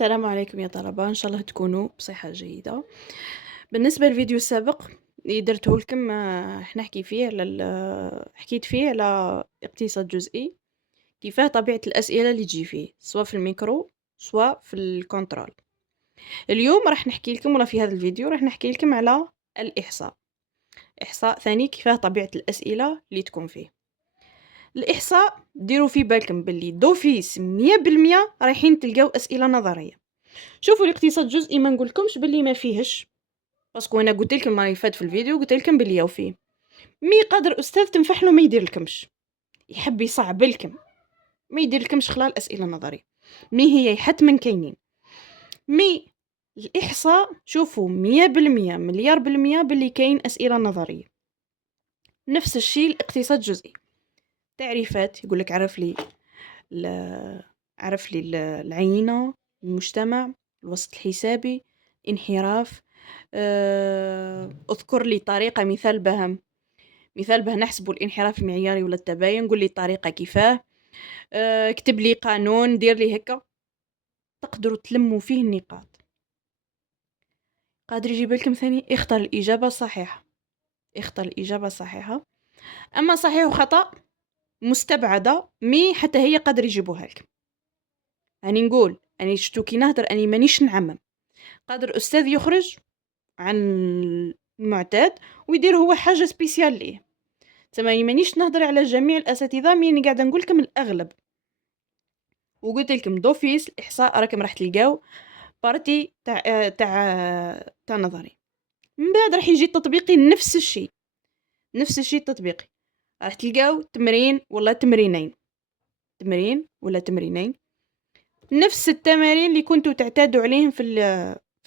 السلام عليكم يا طلبة، إن شاء الله تكونوا بصحة جيدة. بالنسبة للفيديو السابق اللي درته لكم حنحكي فيه على حكيت فيه على اقتصاد جزئي، كيفاه طبيعة الأسئلة اللي تجي فيه سواء في الميكرو سواء في الكنترول. اليوم راح نحكي لكم ولا في هذا الفيديو راح نحكي لكم على الإحصاء. إحصاء ثاني كيفاه طبيعة الأسئلة اللي تكون فيه. الإحصاء ديروا في بالكم باللي دوفيس 100% رايحين تلقاو أسئلة نظرية. شوفوا الاقتصاد الجزئي ما نقولكمش باللي ما فيهش، باسكو انا قلت لكم المره فات في الفيديو قلت لكم باللي ياو فيه. مي قادر استاذ تنفحلو ما يدير لكمش، يحب يصعب لكم ما يدير لكمش خلال اسئله نظريه. مي هي حتما كاينين. مي الاحصاء شوفوا 100% مليار بالمية باللي كاين اسئله نظريه. نفس الشيء الاقتصاد الجزئي، تعريفات يقول لك عرف لي العينه، المجتمع، الوسط الحسابي، انحراف، اذكر لي طريقة مثال به نحسب الانحراف المعياري ولا التباين، قول لي الطريقة كيفاه، اكتب لي قانون، دير لي هكا. تقدروا تلموا فيه النقاط. قادر يجيب لكم ثاني اختر الإجابة الصحيحة، اختر الإجابة الصحيحة. أما صحيح وخطأ مستبعدة مي حتى هي قادر يجيبوها لكم. أني نقول أني شتو كي نهدر أني مانيش نعمم. قادر أستاذ يخرج عن المعتاد ويدير هو حاجة سبيسيال ليه. تماني مانيش نهضر على جميع الأساتذة، ماني قاعدة نقول لكم الأغلب. وقلت لكم دوفيس الإحصاء راكم راح تلقاو بارتي تاع نظري. من بعد راح يجي التطبيقي نفس الشيء، نفس الشيء التطبيقي. راح تلقاو تمرين ولا تمرينين، تمرين ولا تمرينين، نفس التمارين اللي كنتوا تعتادوا عليهم في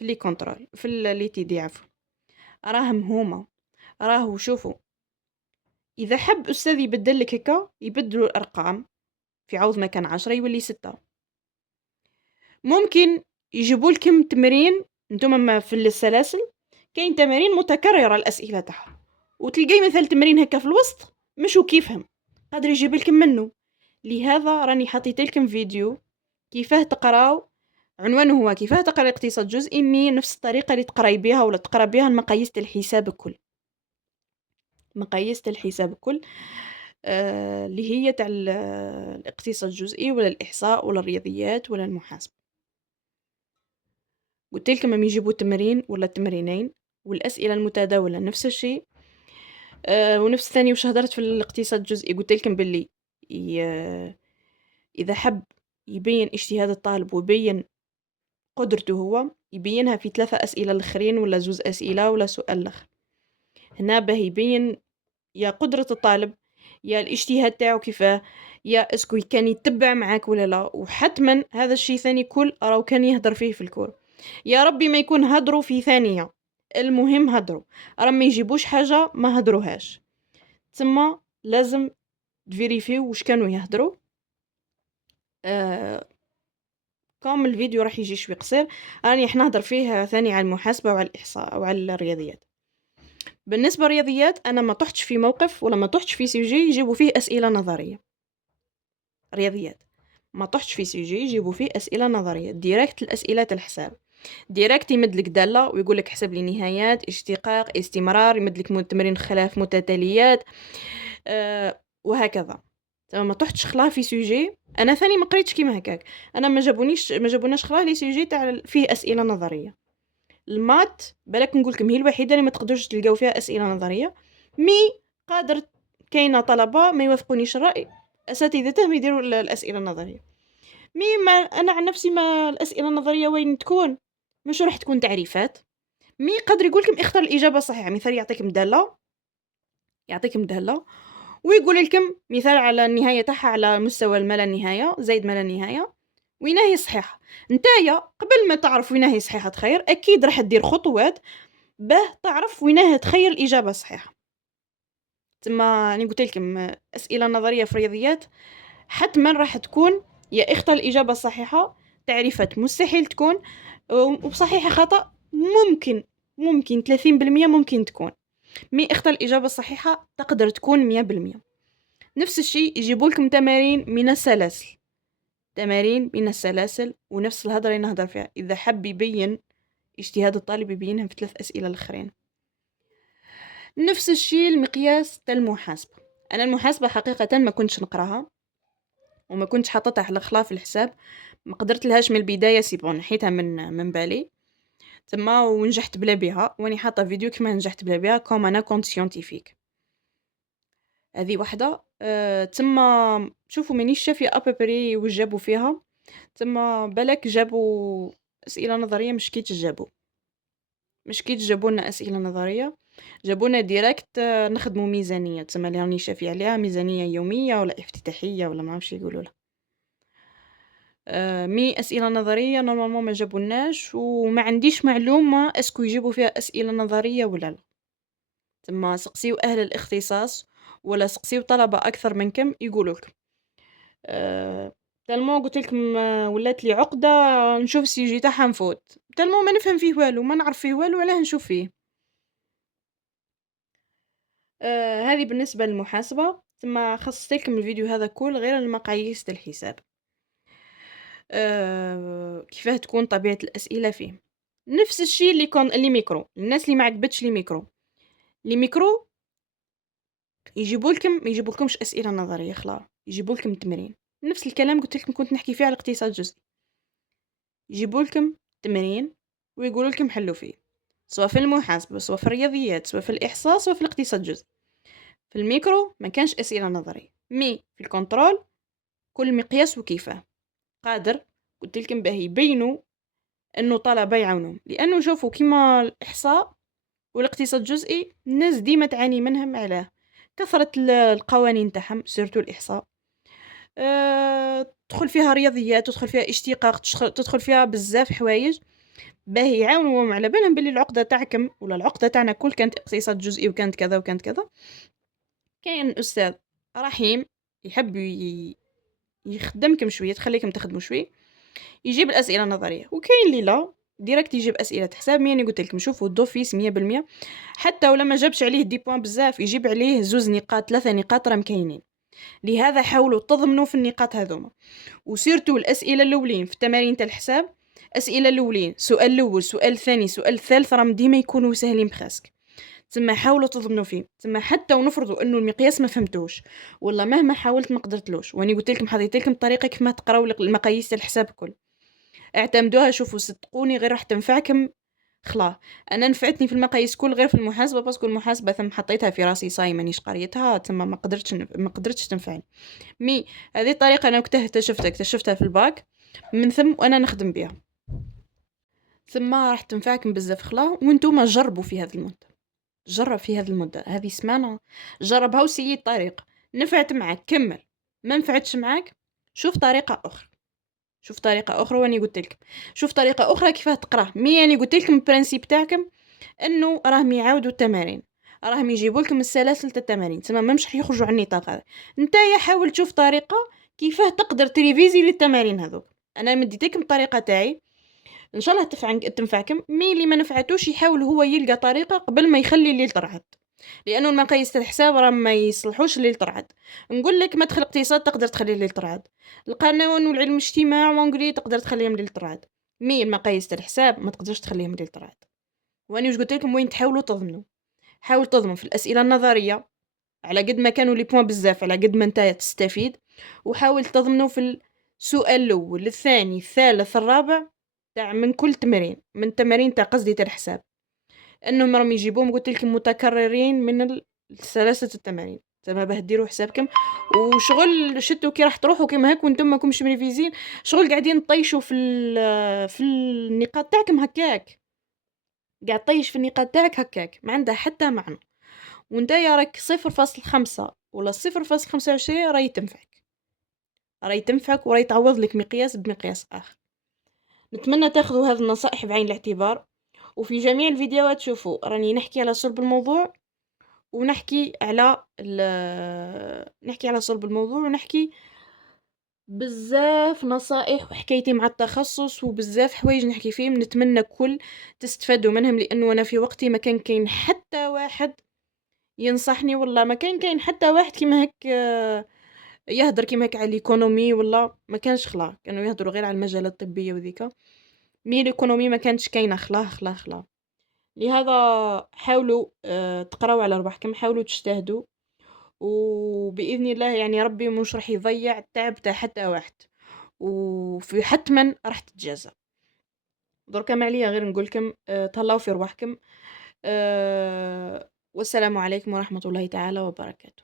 اللي كونترول في اللي تيدي عفوا. راهم هما راهو شوفوا، إذا حب أستاذ يبدل لك هكا يبدلوا الأرقام، في عوض ما كان 10 يولي 6. ممكن يجيبوا لكم تمرين نتوما ما في السلاسل كاين تمارين متكررة الأسئلة تاعها، وتلقاي مثل تمرين هكا في الوسط مشو كيفهم، قادر يجيب لكم منه. لهذا راني حطيت لكم فيديو كيفاه تقراو، عنوانه هو كيفاه تقرا اقتصاد جزئي مي نفس الطريقة اللي تقراي بها ولا تقرا بها مقاييس الحساب الكل، مقاييس الحساب الكل اللي هي تاع الاقتصاد الجزئي ولا الإحصاء ولا الرياضيات ولا المحاسبة. قلت لكم هم يجيبوا تمرين ولا تمرينين، والأسئلة المتداولة نفس الشيء. ونفس ثاني وش هدرت في الاقتصاد الجزئي قلت لكم باللي إذا حب يبين اجتهاد الطالب ويبين قدرته هو يبينها في 3 أسئلة الأخرين ولا 2 أسئلة ولا سؤال الأخر. هنا به يبين يا قدرة الطالب يا الاجتهاد تاعو كيفاه، يا اسكو كان يتبع معاك ولا لا. وحتما هذا الشيء ثاني كل راهو كان يهدر فيه في الكور. يا ربي ما يكون هدروا في ثانية، المهم هدروا، راه ما يجيبوش حاجة ما هدروهاش. ثم لازم تفيريفيو واش كانوا يهدروا. كم الفيديو راح يجي شوي قصير، راني حنهضر فيه ثاني على المحاسبة وعلى الإحصاء وعلى الرياضيات. بالنسبة للرياضيات أنا ما طحتش في موقف ولا ما طحتش في سوجي يجيبوا فيه أسئلة نظرية. رياضيات ما طحتش في سوجي يجيبوا فيه أسئلة نظرية ديريكت، الأسئلة الحساب ديريكت يمدلك دالة ويقول لك حسب لي نهايات، اشتقاق، استمرار، يمدلك تمرين خلاف متتاليات وهكذا. ما طحتش خلاه في سوجي. انا ثاني ما قريتش كيما هكاك، انا ما جابوناش خلاه لي سوجي تاع فيه اسئله نظريه. المات بالك نقول لكم هي الوحيده اللي ما تقدروش تلقاو فيها اسئله نظريه. مي قادر كاينه طلبه ما يوافقونيش الراي اساتذتهم يديروا الاسئله النظريه. مي ما انا عن نفسي ما الاسئله النظريه وين تكون مش راح تكون تعريفات. مي قادر يقول لكم اختار الاجابه الصحيحه، مثال يعطيكم داله، ويقول لكم مثال على النهايه تاعها على مستوى ما لا نهايه زائد ما لا نهايه وين هي صحيحه. نتايا قبل ما تعرف وين هي صحيحه تخير اكيد راح تدير خطوات باه تعرف وين هي تخير الاجابه الصحيحه. تما راني قلت لكم اسئله نظريه في الرياضيات حتما راح تكون يا اختار الاجابه الصحيحه، تعريفات مستحيل تكون، وبصحيح خطا ممكن 30% ممكن تكون. مي اختار الإجابة الصحيحة تقدر تكون 100%. نفس الشيء يجيبوا لكم تمارين من السلاسل تمارين من السلاسل ونفس الهضرة اللي نهضر فيها. إذا حب يبين اجتهاد الطالب يبينها في 3 أسئلة الأخرين. نفس الشيء المقياس تاع المحاسبة. أنا المحاسبة حقيقة ما كنتش نقراها وما كنتش حاطتها على خلا في الحساب، ما قدرت لهاش من البداية، سيبون نحيتها من بالي تما ونجحت بلا بها، واني حاطه فيديو كيما نجحت بلا بها كوم انا كونت سيونتيفيك. هذه وحده. تما شوفوا مانيش شافيه ابري واش جابوا فيها، تما بالك جابوا اسئله نظريه، مش كي جابوا لنا اسئله نظريه، جابوا لنا ديريكت نخدموا ميزانيه، تما اللي راني شافيه عليها ميزانيه يوميه ولا افتتاحيه ولا ما نعرفش يقولوا لها. مي اسئله نظريه نورمالمون ما جابولناش، وما عنديش معلومه اسكو يجيبوا فيها اسئله نظريه ولا لا. تما سقسيو اهل الاختصاص ولا سقسيو طلبه اكثر منكم يقولوا لكم. تالمون قلت لكم ولات لي عقده نشوف السيجي تاعها نفوت، تالمون ما نفهم فيه والو، ما نعرف فيه والو، علاه نشوف فيه. هذه بالنسبه للمحاسبه. ثم خصصت لكم الفيديو هذا كل غير المقاييس الحساب. كيفاه تكون طبيعه الاسئله فيه. نفس الشيء اللي ميكرو، الناس اللي ما عجبتش لي ميكرو يجيبوا لكم، ما يجيبوا لكمش اسئله نظريه خلا، يجيبوا لكم تمرين. نفس الكلام قلت لكم كنت نحكي فيه على الاقتصاد الجزئي، يجيبوا لكم تمرين ويقولوا لكم حلوا فيه، سواء في المحاسبه سواء في الرياضيات سواء في الاحصاء سواء في الاقتصاد الجزئي. في الميكرو ما كانش اسئله نظريه، مي في الكنترول كل مقياس وكيفاه قادر قلت لكم باه يبينوا انه طلبه يعاونهم، لانه شوفوا كيما الاحصاء والاقتصاد الجزئي الناس ديما تعاني منهم على كثرة القوانين تاعهم، سيرتو الإحصاء. تدخل فيها رياضيات، تدخل فيها اشتقاق، تدخل فيها بزاف حوايج باه يعاونوهم على بالهم بلي العقدة تاعكم ولا العقدة تاعنا كل كانت اقتصاد جزئي وكانت كذا وكانت كذا. كاين أستاذ رحيم يحب يخدمكم شوية، تخليكم تخدموا شوي، يجيب الأسئلة النظرية. وكاين اللي لا ديريكت يجيب أسئلة حساب. مي قلت لكم شوفوا الدوفيس 100%، حتى ولا ما جابش عليه دي بوان بزاف يجيب عليه 2 نقاط 3 نقاط راهم كاينين. لهذا حاولوا تضمنوا في النقاط هذوما، وسيرتو الأسئلة الأولين في التمارين تاع الحساب، أسئلة الأولين سؤال الأول سؤال الثاني سؤال الثالث راهم ديما يكونوا ساهلين بخاسك، تما حاولوا تضمنوا فيه. تما حتى ونفرضوا انه المقياس ما فهمتوش والله مهما حاولت ما قدرتلوش، واني قلت لكم حطيت لكم طريقه كيف ما تقراو المقاييس الحساب كل، اعتمدوها، شوفوا صدقوني غير راح تنفعكم. خلا انا نفعتني في المقاييس كل غير في المحاسبه، باسكو المحاسبه ثم حطيتها في راسي صاي مانيش قريتها، تما ما قدرتش تنفعني. مي هذه الطريقه انا وقتها اكتشفتها في الباك، من ثم وانا نخدم بها، ثم راح تنفعكم بزاف. خلا وانتم جربوا في هذه المده، جرب في هذه المده هذه سمانه، جربها وسيي الطريقه، نفعت معك كمل، ما نفعتش معك شوف طريقه اخرى، شوف طريقه اخرى. واني قلت لكم شوف طريقه اخرى كيفاه تقراه. مي يعني قلت لكم البرانسيب تاعكم انه راهم يعاودوا التمارين، راهم يجيبوا لكم السلاسل تاع التمارين، تما ما مش يخرجوا عن النطاق هذا. نتايا حاول تشوف طريقه كيفاه تقدر تريفيزي للتمارين هذوك. انا مديتكم الطريقه تاعي ان شاء الله تنفعكم. مي اللي ما نفعتوش يحاول هو يلقى طريقه قبل ما يخلي الليل طرعت، لانه المقاييس تاع الحساب راه ما يصلحوش الليل طرعت. نقول لك ما تدخل اقتصاد تقدر تخلي الليل طرعت، القانون والعلم الاجتماع وانجلي تقدر تخليهم الليل طرعت، مي المقاييس تاع الحساب ما تقدرش تخليهم الليل طرعت. واني واش قلت لكم وين تحاولوا تضمنوا، حاول تضمن في الاسئله النظريه على قد ما كانوا لي بوين بزاف على قد ما نتايا تستفيد، وحاول تضمنوا في السؤال الاول الثاني الثالث الرابع تاع من كل تمرين من تمارين تاع قصدي تاع الحساب، انهم راهم يجيبوهم قلت لكم متكررين من الثلاثه التمارين، تما باه ديروا حسابكم. وشغل شتو كي راح تروحوا كيما هاك وانتم ماكمش مريفيزين، شغل قاعدين تطيشوا في النقاط تاعكم هكاك، قاعد طيش في النقاط تاعك هكاك ما عندها حتى معنى. وانتيا راك 0.5 ولا 0.25 راهي تنفعك وراهي تعوض لك مقياس بمقياس اخر. نتمنى تاخذوا هذه النصائح بعين الاعتبار، وفي جميع الفيديوهات شوفوا راني نحكي على صلب الموضوع ونحكي على نحكي على صلب الموضوع ونحكي بزاف نصائح وحكايتي مع التخصص وبزاف حوايج نحكي فيهم، نتمنى كل تستفادوا منهم، لانه انا في وقتي ما كان كاين حتى واحد ينصحني، والله ما كان كاين حتى واحد كيما هك يهدر كيما هاك على l'économie ولا ما كانش خلا، كانوا يهدروا غير على المجالات الطبية وذيك، مي l'économie ما كانتش كاينة خلاه، خلاه، خلاه. لهذا حاولوا تقراو على رواحكم، حاولوا تجتهدوا، وبإذن الله يعني ربي مش راح يضيّع التعب تاع حتى واحد، حتمًا راح تتجازى. دركا ما عليا غير نقول لكم تهلاو في رواحكم، والسلام عليكم ورحمة الله تعالى وبركاته.